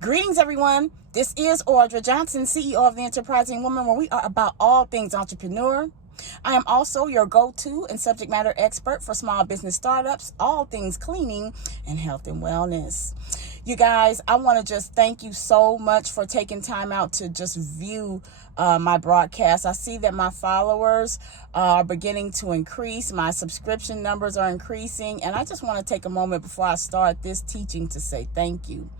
Greetings, everyone. This is Audra Johnson, CEO of The Enterprising Woman, where we are about all things entrepreneur. I am also your go-to and subject matter expert for small business startups, all things cleaning and health and wellness. You guys, I want to just thank you so much for taking time out to just view my broadcast. I see that my followers are beginning to increase. My subscription numbers are increasing. And I just want to take a moment before I start this teaching to say thank you.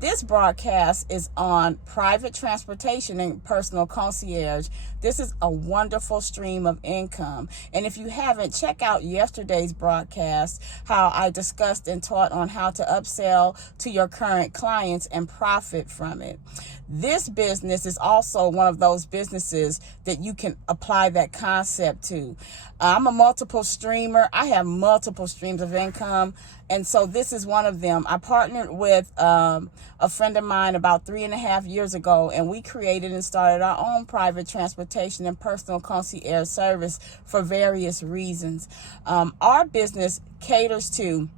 This broadcast is on private transportation and personal concierge. This is a wonderful stream of income. And if you haven't, check out yesterday's broadcast, how I discussed and taught on how to upsell to your current clients and profit from it. This business is also one of those businesses that you can apply that concept to. I'm a multiple streamer. I have multiple streams of income. And so this is one of them. I partnered with a friend of mine about 3.5 years ago, and we created and started our own private transportation and personal concierge service for various reasons. Our business caters to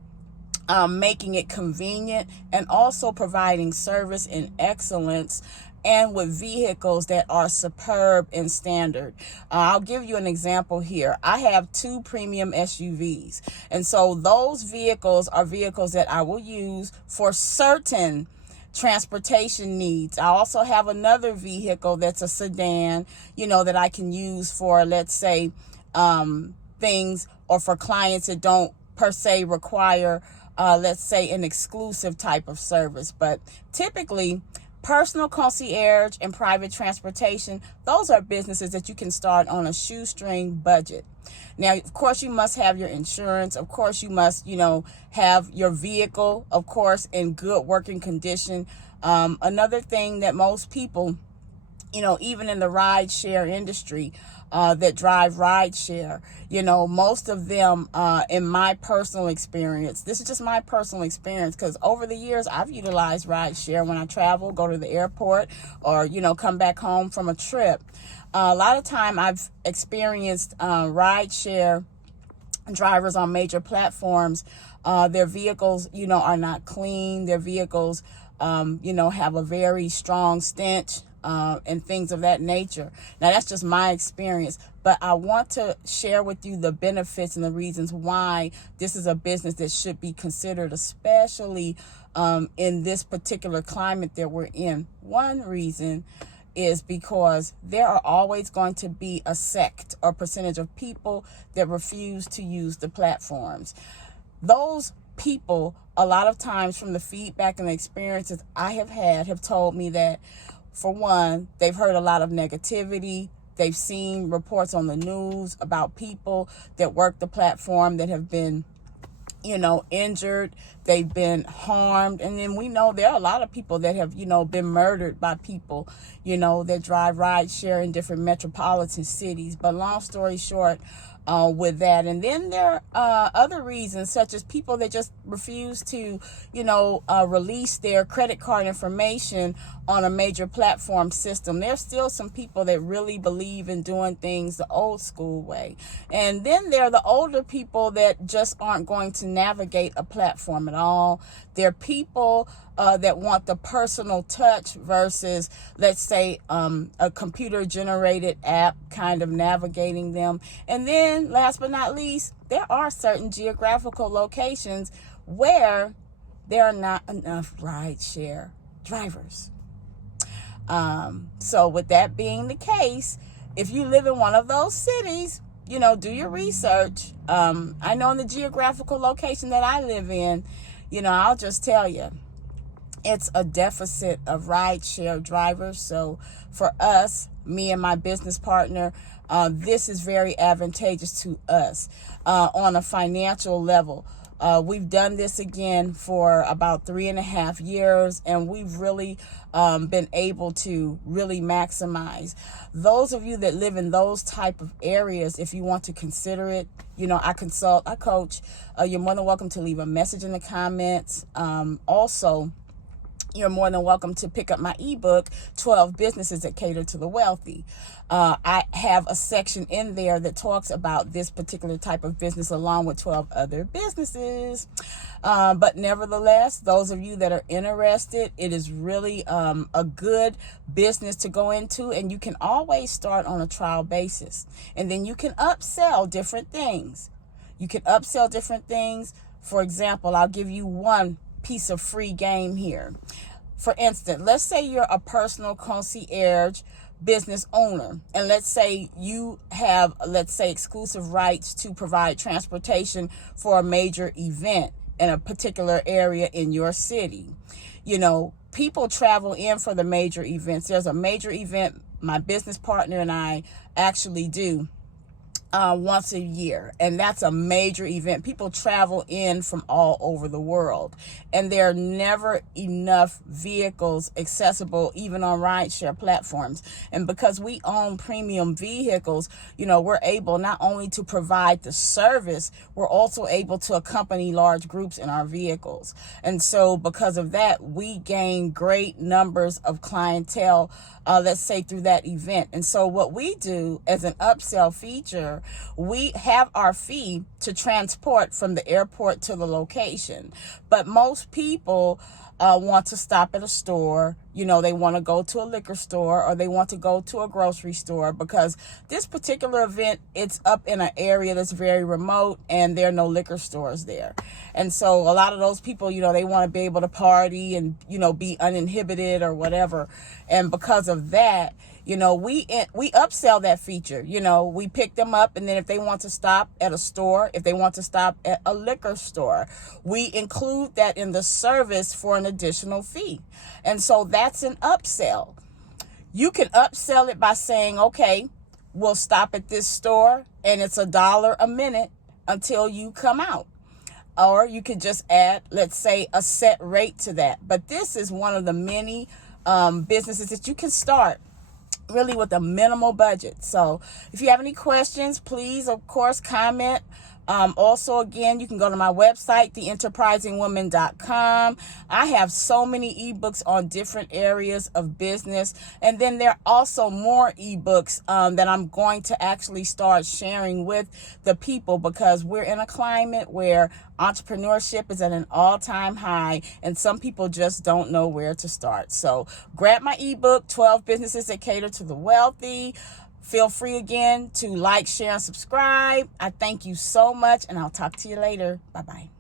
making it convenient and also providing service in excellence and with vehicles that are superb and standard. I'll give you an example here. I have 2 premium SUVs. And so those vehicles are vehicles that I will use for certain transportation needs. I also have another vehicle that's a sedan, that I can use for, let's say, things or for clients that don't per se require let's say an exclusive type of service. But typically, personal concierge and private transportation, those are businesses that you can start on a shoestring budget. Now, of course, you must have your insurance. Of course, you must, have your vehicle, of course, in good working condition. Another thing that most people, even in the ride share industry, that drive ride share, most of them, in my personal experience, this is just my personal experience, because over the years I've utilized ride share when I travel, go to the airport, or come back home from a trip. A lot of time I've experienced ride share drivers on major platforms. Their vehicles, are not clean. Their vehicles, have a very strong stench. And things of that nature. Now, that's just my experience, but I want to share with you the benefits and the reasons why this is a business that should be considered, especially in this particular climate that we're in. One reason is because there are always going to be a sect or percentage of people that refuse to use the platforms. Those people, a lot of times, from the feedback and the experiences I have had, have told me that, for one, they've heard a lot of negativity. They've seen reports on the news about people that work the platform that have been, injured. They've been harmed. And then we know there are a lot of people that have, been murdered by people, that drive ride share in different metropolitan cities. But long story short, with that. And then there are other reasons, such as people that just refuse to, release their credit card information on a major platform system. There's still some people that really believe in doing things the old school way. And then there are the older people that just aren't going to navigate a platform at all. There are people that want the personal touch versus, let's say, a computer-generated app kind of navigating them. And then, last but not least, there are certain geographical locations where there are not enough rideshare drivers. So with that being the case, if you live in one of those cities, do your research. I know in the geographical location that I live in, I'll just tell you, it's a deficit of rideshare drivers. So for us, me and my business partner, this is very advantageous to us on a financial level. We've done this again for about 3.5 years, and we've really been able to really maximize. Those of you that live in those type of areas, if you want to consider it, I consult, I coach. You're more than welcome to leave a message in the comments. Also, you're more than welcome to pick up my ebook, 12 Businesses That Cater to the Wealthy. I have a section in there that talks about this particular type of business along with 12 other businesses. But nevertheless, those of you that are interested, it is really a good business to go into, and you can always start on a trial basis. And then you can upsell different things. For example, I'll give you one piece of free game here. For instance, let's say you're a personal concierge business owner, and let's say you have, exclusive rights to provide transportation for a major event in a particular area in your city. People travel in for the major events. There's a major event my business partner and I actually do once a year, and that's a major event. People travel in from all over the world, and there are never enough vehicles accessible even on rideshare platforms. And because we own premium vehicles, we're able not only to provide the service, we're also able to accompany large groups in our vehicles. And so because of that, we gain great numbers of clientele, let's say through that event. And so what we do as an upsell feature, we have our fee to transport from the airport to the location. But most people want to stop at a store. They want to go to a liquor store, or they want to go to a grocery store, because this particular event, it's up in an area that's very remote and there are no liquor stores there. And so a lot of those people, they want to be able to party and, be uninhibited or whatever. And because of that, we upsell that feature. We pick them up, and then if they want to stop at a store, if they want to stop at a liquor store, we include that in the service for an additional fee. And so that's an upsell. You can upsell it by saying, okay, we'll stop at this store and it's $1 a minute until you come out. Or you could just add, let's say, a set rate to that. But this is one of the many businesses that you can start really with a minimal budget. So if you have any questions, please, of course, comment. Also, again, you can go to my website, theenterprisingwoman.com. I have so many ebooks on different areas of business. And then there are also more ebooks that I'm going to actually start sharing with the people, because we're in a climate where entrepreneurship is at an all-time high, and some people just don't know where to start. So grab my ebook, 12 Businesses That Cater to the Wealthy. Feel free again to like, share, and subscribe. I thank you so much, and I'll talk to you later. Bye-bye.